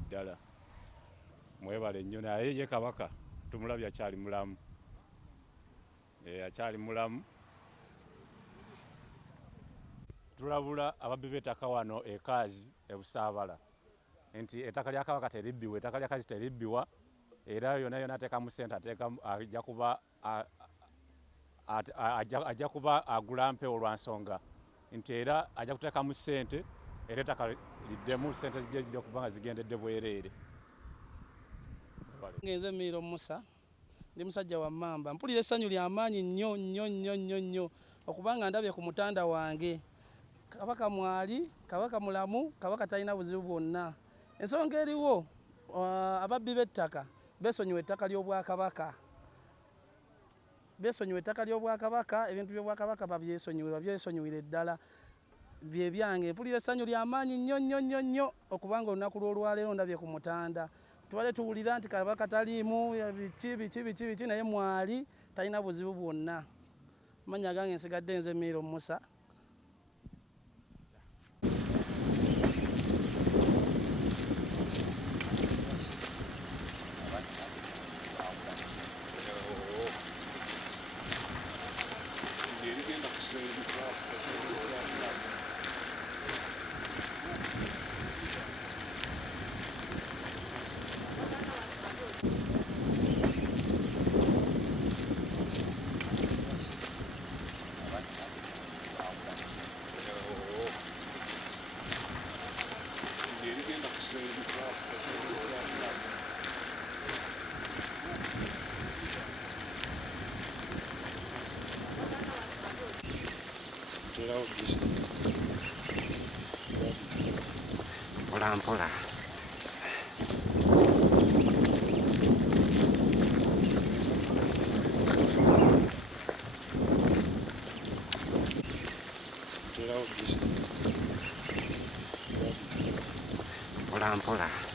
bulungi ddala. Mwebale nnyo naye ye Kabaka tumulabye akyali mulamu. Akyali mulamu. Tulabula ababbi b'ettaka wano Kaazi e Busaabala nti ettaka lya Kabaka teribbiwa, ettaka lya Kaazi teribbiwa, era yonna ateekamu ssente ajja kuba agula mpewo lwa nsonga nti era ajja kuteekamu ssente era ettaka liddemu ssente zijja kuba nga zigendedde bwereere. Ngenze Miro Musa ndi musajja wa Mmamba, mpulira essanyu ly'amaanyi nnyo okubanga ndabye ku mutanda wange Kabaka mwali, Kabaka mulamu, Kabaka talina buzibu bwonna. Ensonga eriwo ababbi b'ettaka beesonyiwa ettaka ly'Obwakabaka, ebintu by'Obwakabaka babyesonyiwire ddala, bye byange. Mpulira essanyu ly'amaanyi nnyo okubanga olunaku lw'olwaleero ndabye ku mutanda. Tubadde tuwulira nti Kabaka taliimu biki naye mwali talina buzibu bwonna. Amannya gange nsigadde nze Miro Musa. Mpola. Mpola.